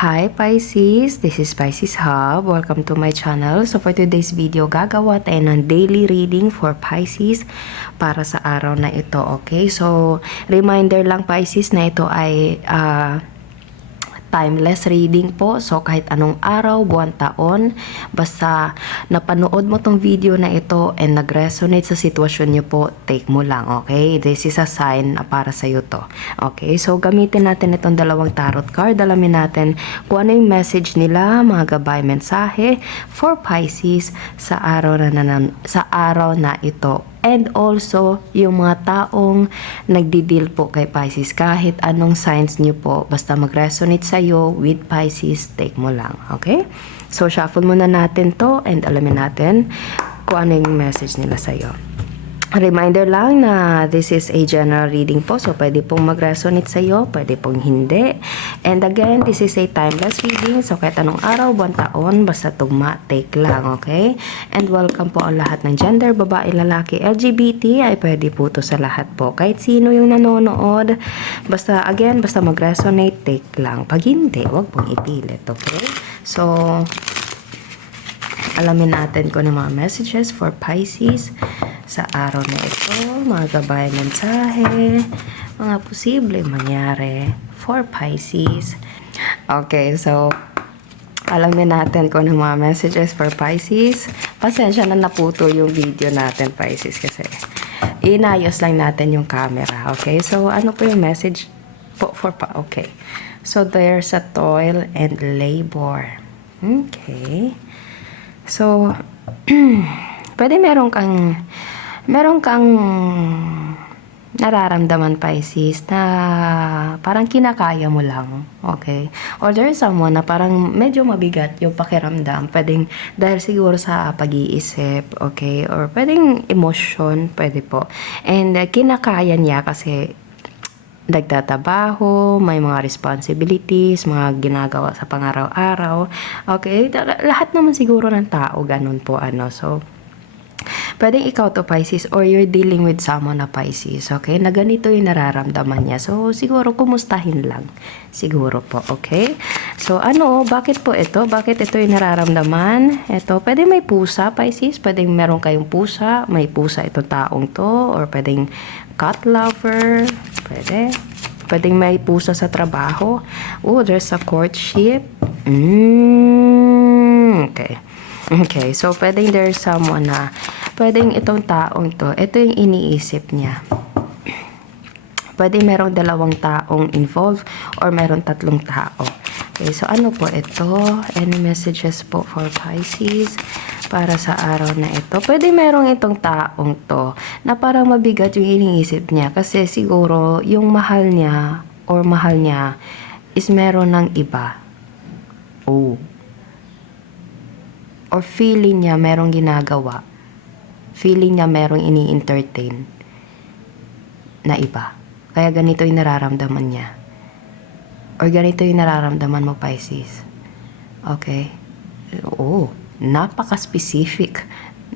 Hi Pisces, this is Pisces Hub. Welcome to my channel. So for today's video, gagawa tayo ng daily reading for Pisces para sa araw na ito, okay? So reminder lang Pisces na ito ay timeless reading po. So, kahit anong araw, buwan, taon, basta napanood mo tong video na ito and nag-resonate sa sitwasyon nyo po, take mo lang, okay? This is a sign na para sa'yo to. Okay? So, gamitin natin itong dalawang tarot card. Alamin natin kung ano yung message nila, mga gabay, mensahe for Pisces sa araw na ito. And also, yung mga taong nagdi-deal po kay Pisces, kahit anong signs nyo po, basta mag-resonate sa'yo with Pisces, take mo lang, okay? So, shuffle muna natin to and alamin natin kung ano yung message nila sa'yo. Reminder lang na this is a general reading po, so pwede pong mag-resonate sa'yo, pwede pong hindi. And again, this is a timeless reading, so kahit anong araw, buwan, taon, basta tugma, take lang, okay? And welcome po ang lahat ng gender, babae, lalaki, LGBT, ay pwede po to sa lahat po. Kahit sino yung nanonood, basta again, basta mag-resonate, take lang. Pag hindi, wag pong ipilit, okay? So, alamin natin kung ano mga messages for Pisces sa araw na ito, mga gabay, mensahe, mga posible mangyari for Pisces. Okay, so alamin natin kung ano mga messages for Pisces. Pasensya na naputo yung video natin, Pisces, kasi inayos lang natin yung camera. Okay, so ano po yung message po for okay. So there's a toil and labor. Okay. So pwede meron kang nararamdaman, Pisces, na parang kinakaya mo lang, okay? Or there is someone na parang medyo mabigat yung pakiramdam, pwedeng dahil siguro sa pag-iisip, okay? Or pwedeng emotion, pwede po. And kinakaya niya kasi nagtatrabaho, may mga responsibilities, mga ginagawa sa pang-araw-araw, okay? Lahat naman siguro ng tao, ganun po, so pwedeng ikaw to, Pisces, or you're dealing with someone na Pisces, okay? Na ganito yung nararamdaman niya. So, siguro kumustahin lang. Siguro po, okay? So, bakit po ito? Bakit ito yung nararamdaman? Ito, pwede may pusa, Pisces. Pwedeng meron kayong pusa. May pusa itong taong to. Or pwedeng cat lover. Pwede. Pwedeng may pusa sa trabaho. Oh, there's a courtship. Okay. Okay, so pwedeng there's someone na, pwedeng itong taong to, ito yung iniisip niya. Pwede merong dalawang taong involved or merong tatlong tao. Okay, so ano po ito? Any messages po for Pisces para sa araw na ito? Pwede merong itong taong to na parang mabigat yung iniisip niya kasi siguro yung mahal niya is meron ng iba. Oh. Or feeling niya merong ginagawa. Feeling niya merong ini-entertain na iba. Kaya ganito yung nararamdaman niya. Or ganito yung nararamdaman mo, Pisces. Okay? Oh, napaka-specific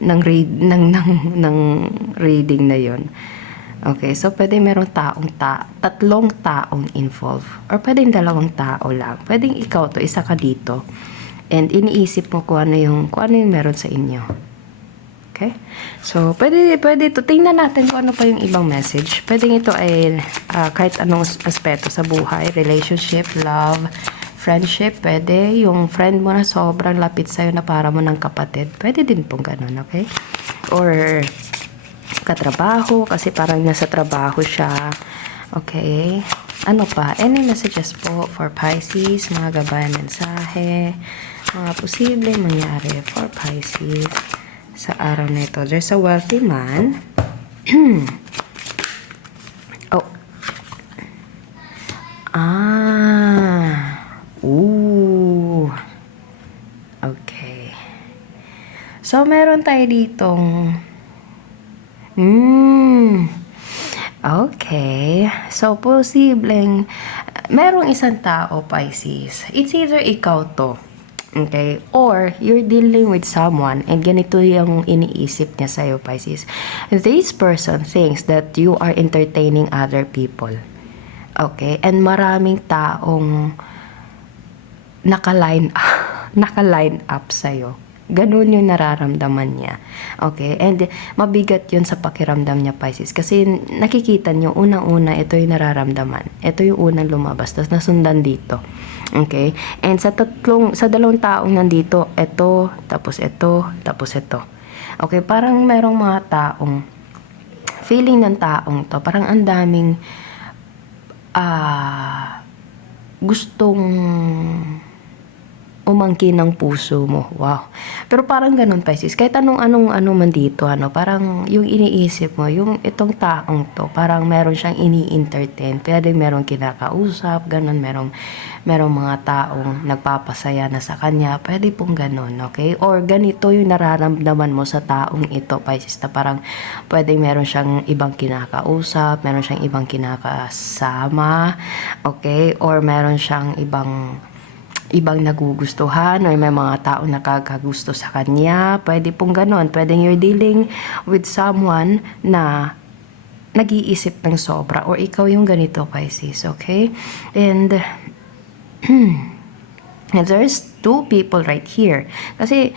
ng reading na yon. Okay, so pwede merong tatlong taong involved. Or pwedeng dalawang tao lang. Pwedeng ikaw to, isa ka dito. And iniisip mo kung ano yung meron sa inyo. Okay? So, pwede to. Tingnan natin kung ano pa yung ibang message. Pwede ito ay kahit anong aspeto sa buhay, relationship, love, friendship. Pwede yung friend mo na sobrang lapit sa'yo na para mo ng kapatid. Pwede din pong ganun, okay? Or katrabaho, kasi parang nasa trabaho siya. Okay? Ano pa? Any messages po for Pisces, mga gabay, mensahe, mga posibleng mangyari for Pisces sa araw na ito. There's a wealthy man. Oh. Ooh. Okay. So, meron tayo ditong okay. So, posibleng merong isang tao, Pisces. It's either ikaw to. Okay? Or, you're dealing with someone and ganito yung iniisip niya sa'yo, Pisces. This person thinks that you are entertaining other people. Okay? And maraming taong naka-line up sa'yo. Ganun yung nararamdaman niya. Okay? And mabigat yun sa pakiramdam niya, Pisces. Kasi nakikita niyo, unang-una, ito yung nararamdaman. Ito yung unang lumabas. Tapos nasundan dito. Okay? And sa dalawang taong nandito, ito, tapos ito, tapos ito. Okay? Parang merong mga taong, feeling ng taong to, parang ang daming gustong umangkin ng puso mo. Wow. Pero parang ganun, Pisces. Kahit anong man dito, parang yung iniisip mo, yung itong taong to, parang meron siyang ini-entertain. Pwede merong kinakausap, ganun, merong mga taong nagpapasaya na sa kanya. Pwede pong ganun, okay? Or ganito yung nararamdaman mo sa taong ito, Pisces, na parang pwede meron siyang ibang kinakausap, meron siyang ibang kinakasama, okay? Or meron siyang ibang nagugustuhan or may mga tao nakakagusto sa kanya. Pwede pong ganon. Pwede you're dealing with someone na nag-iisip ng sobra or ikaw yung ganito, Pisces, okay? And there's two people right here. Kasi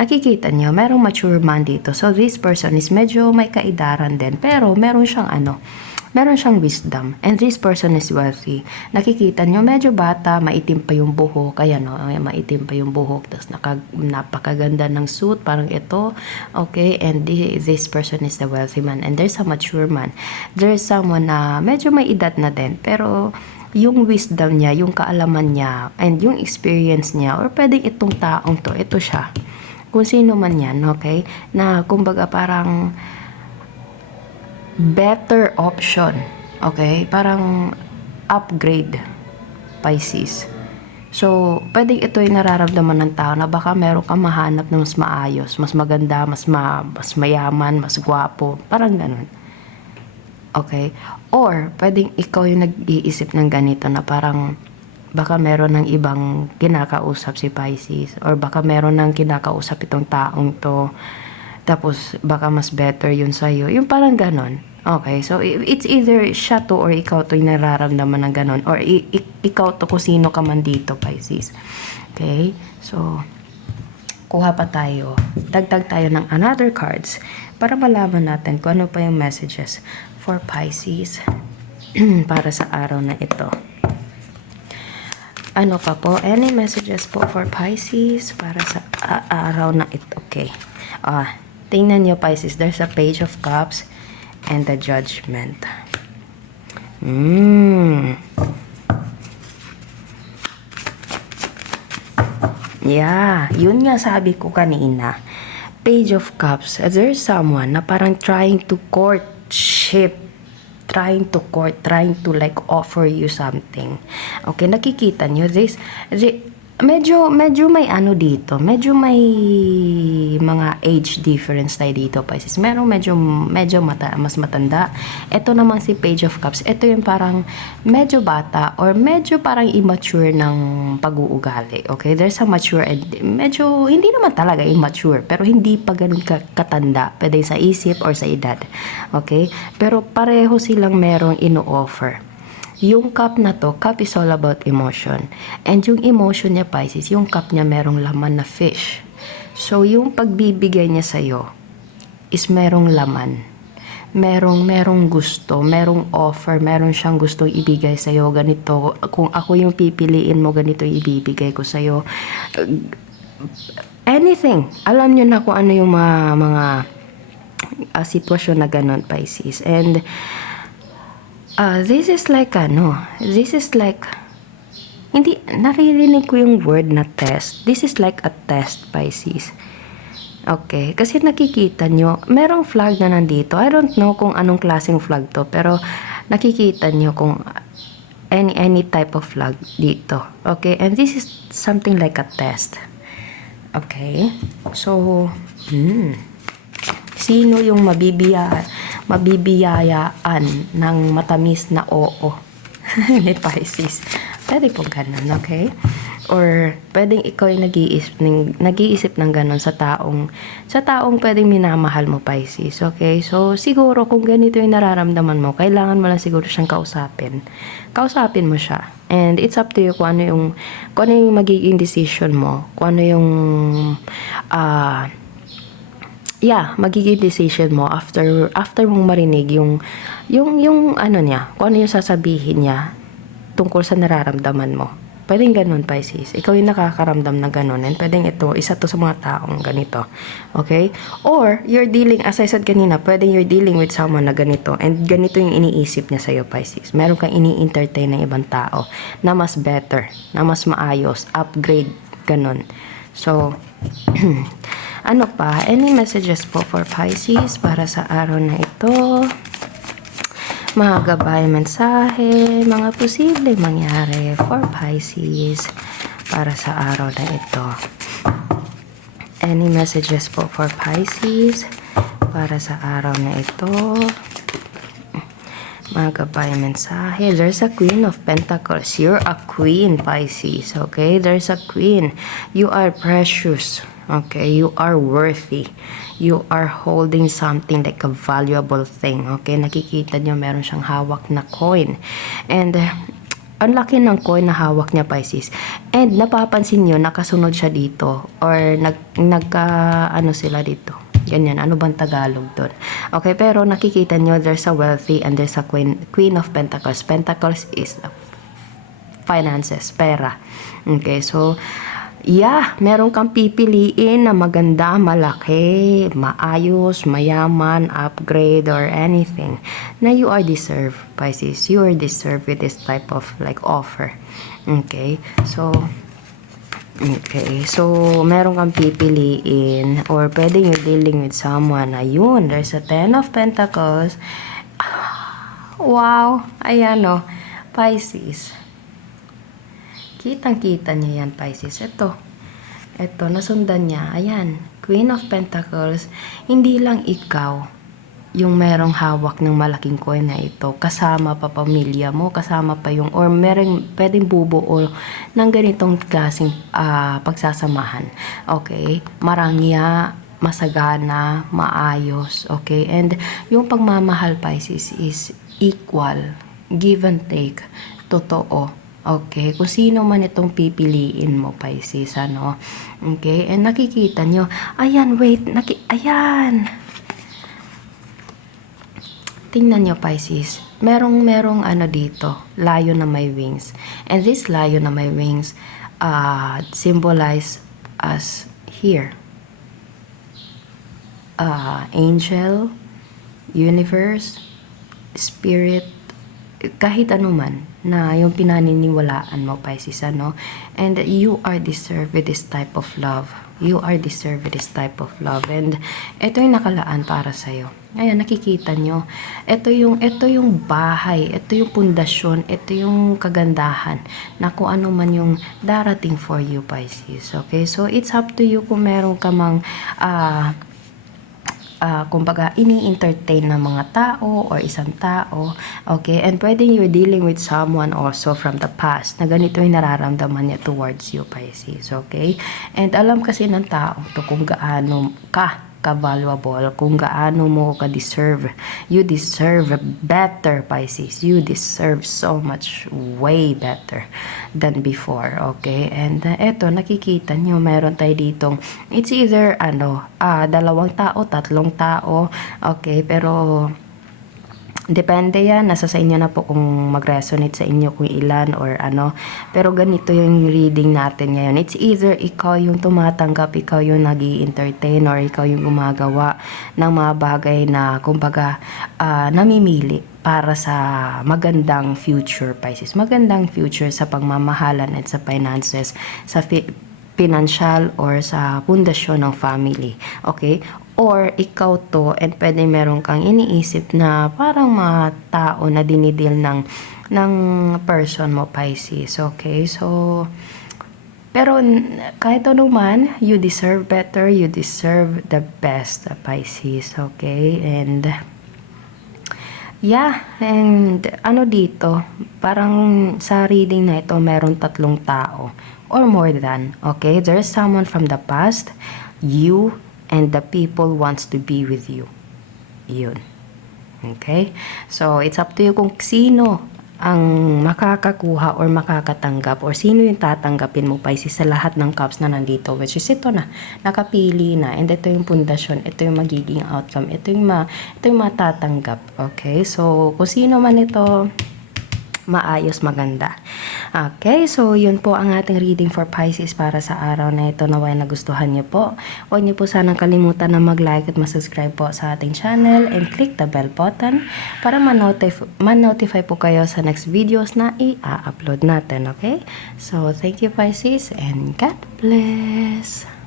nakikita niyo, merong mature man dito. So this person is medyo may kaidaran din. Pero meron siyang wisdom. And this person is wealthy. Nakikita nyo, medyo bata, maitim pa yung buhok. Kaya maitim pa yung buhok. Tapos napakaganda ng suit. Parang ito. Okay? And this person is the wealthy man. And there's a mature man. There's someone na medyo may edad na din. Pero yung wisdom niya, yung kaalaman niya, and yung experience niya, or pwedeng itong taong to, ito siya. Kung sino man yan, okay? Na kumbaga parang better option. Okay? Parang upgrade, Pisces. So, pwedeng ito yung nararamdaman ng tao na baka meron kang mahanap na mas maayos, mas maganda, mas mayaman, mas gwapo. Parang ganun. Okay? Or, pwedeng ikaw yung nag-iisip ng ganito na parang baka meron ng ibang kinakausap si Pisces. Or baka meron ng kinakausap itong taong to. Tapos, baka mas better yun sa'yo. Yung parang ganon. Okay, so it's either siya to or ikaw to yung nararamdaman ng ganon. Or ikaw to kung sino ka man dito, Pisces. Okay, so kuha pa tayo. Dagdag tayo ng another cards para malaman natin kung ano pa yung messages for Pisces para sa araw na ito. Ano pa po? Any messages po for Pisces para sa araw na ito? Okay. Tingnan nyo, Pisces. There's a Page of Cups and the Judgment. Yeah, yun nga sabi ko kanina. Page of Cups. There's someone na parang trying to courtship, trying to like offer you something. Okay, nakikita nyo this medyo may dito. Medyo may mga age difference tayo dito, Pisces. Merong medyo mas matanda. Ito naman si Page of Cups. Ito yung parang medyo bata or medyo parang immature ng pag-uugali. Okay? There's a mature and medyo, hindi naman talaga immature, pero hindi pa ganun katanda. Pwede sa isip or sa edad. Okay? Pero pareho silang merong ino-offer. Yung cup na to, cup is all about emotion. And yung emotion niya, Pisces, yung cup niya merong laman na fish. So, yung pagbibigay niya sa'yo is merong laman. Merong gusto, merong offer, meron siyang gustong ibigay sa'yo. Ganito, kung ako yung pipiliin mo, ganito ibibigay ko sa'yo. Anything. Alam niyo na kung ano yung mga sitwasyon na ganun, Pisces. And this is like hindi, naririnig ko yung word na test. This is like a test, Pisces. Okay, kasi nakikita nyo, merong flag na nandito. I don't know kung anong klaseng flag to, pero nakikita nyo kung any type of flag dito. Okay, and this is something like a test. Okay, so, sino yung mabibiyayaan ng matamis na oo ni Pisces? Pwede po ganun, okay? Or pwedeng ikaw yung nag-iisip ng ganun sa taong pwedeng minamahal mo, Pisces. Okay? So, siguro kung ganito yung nararamdaman mo, kailangan mo lang siguro siyang kausapin. Kausapin mo siya. And it's up to you kung ano yung magiging decision mo. Kung ano yung, magiging decision mo after mong marinig yung ano niya, kung ano yung sasabihin niya tungkol sa nararamdaman mo. Pwedeng ganun, Pisces. Ikaw yung nakakaramdam na ganun. And pwedeng isa to sa mga taong ganito. Okay? Or, you're dealing, as I said kanina, pwedeng you're dealing with someone na ganito. And ganito yung iniisip niya sa'yo, Pisces. Meron kang ini-entertain ng ibang tao na mas better, na mas maayos, upgrade, ganun. So, ano pa? Any messages po for Pisces para sa araw na ito? Mga gabay, mensahe, mga posibleng mangyari for Pisces para sa araw na ito. Any messages po for Pisces para sa araw na ito? Mga gabay, mensahe. There's a Queen of Pentacles. You're a queen, Pisces. Okay? There's a queen. You are precious. Okay? You are worthy. You are holding something like a valuable thing. Okay? Nakikita nyo, meron siyang hawak na coin. And, ang laki ng coin na hawak niya, Pisces. And, napapansin nyo, nakasunod siya dito. Or, ano sila dito. Ganyan. Ano bang Tagalog doon? Okay, pero nakikita nyo, there's a wealthy and there's a Queen of Pentacles. Pentacles is finances, pera. Okay, so, meron kang pipiliin na maganda, malaki, maayos, mayaman, upgrade, or anything na you are deserve, Pisces. You are deserve with this type of like offer. Okay, so meron kang pipiliin or pwedeng you're dealing with someone. Ayun, there's a Ten of Pentacles. Wow, ayan o, Pisces. Kitang-kita niya yan, Pisces. Ito, nasundan niya. Ayan, Queen of Pentacles. Hindi lang ikaw yung merong hawak ng malaking coin na ito. Kasama pa pamilya mo, kasama pa yung, or pwedeng bubuo ng ganitong klaseng pagsasamahan. Okay? Marangya, masagana, maayos. Okay? And yung pagmamahal, Pisces, is equal. Give and take. Totoo. Okay, kung sino man itong pipiliin mo, Pisces, ano? Okay, and nakikita nyo, ayan, wait, ayan. Tingnan nyo, Pisces, merong ano dito, lion na may wings. And this lion na may wings, symbolize as here. Angel, universe, spirit, kahit ano man na yung pinaniniwalaan mo, Pisces, ano? And you are deserved with this type of love. You are deserved with this type of love. And ito yung nakalaan para sa'yo. Ayan, nakikita nyo. Ito yung bahay. Ito yung pundasyon. Ito yung kagandahan na kung ano man yung darating for you, Pisces. Okay? So, it's up to you kung meron ka mang kumbaga, ini-entertain ng mga tao or isang tao. Okay? And pwedeng you're dealing with someone also from the past na ganito yung nararamdaman niya towards you, Pisces. Okay? And alam kasi ng tao to kung gaano ka-valuable, kung gaano mo ka-deserve. You deserve better, Pisces. You deserve so much way better than before. Okay? And eto, nakikita nyo, meron tayo ditong, it's either, dalawang tao, tatlong tao. Okay? Pero, depende yan. Nasa sa inyo na po kung mag-resonate sa inyo kung ilan or ano. Pero ganito yung reading natin ngayon. It's either ikaw yung tumatanggap, ikaw yung nag-i-entertain, or ikaw yung gumagawa ng mga bagay na kumbaga namimili para sa magandang future, Pisces. Magandang future sa pagmamahalan at sa finances, sa financial or sa pundasyon ng family. Okay? Or ikaw to, and pwede meron kang iniisip na parang mga tao na dinidil ng person mo, Pisces. Okay? So, pero kahit ano man, you deserve better, you deserve the best, Pisces. Okay? And and ano dito, parang sa reading na ito, meron tatlong tao. or more than. Okay? There's someone from the past, you, and the people wants to be with you. Yun. Okay? So, it's up to you kung sino ang makakakuha or makakatanggap or sino yung tatanggapin mo, Pisces, sa lahat ng cups na nandito, which is ito na, nakapili na, and ito yung pundasyon, ito yung magiging outcome, ito yung matatanggap. Okay? So, kung sino man ito, maayos, maganda. Okay, so yun po ang ating reading for Pisces para sa araw na ito. Naway nagustuhan niyo po. Huwag niyo po sanang kalimutan na mag-like at mag-subscribe po sa ating channel and click the bell button para ma-notify po kayo sa next videos na i-upload natin. Okay? So, thank you Pisces and God bless!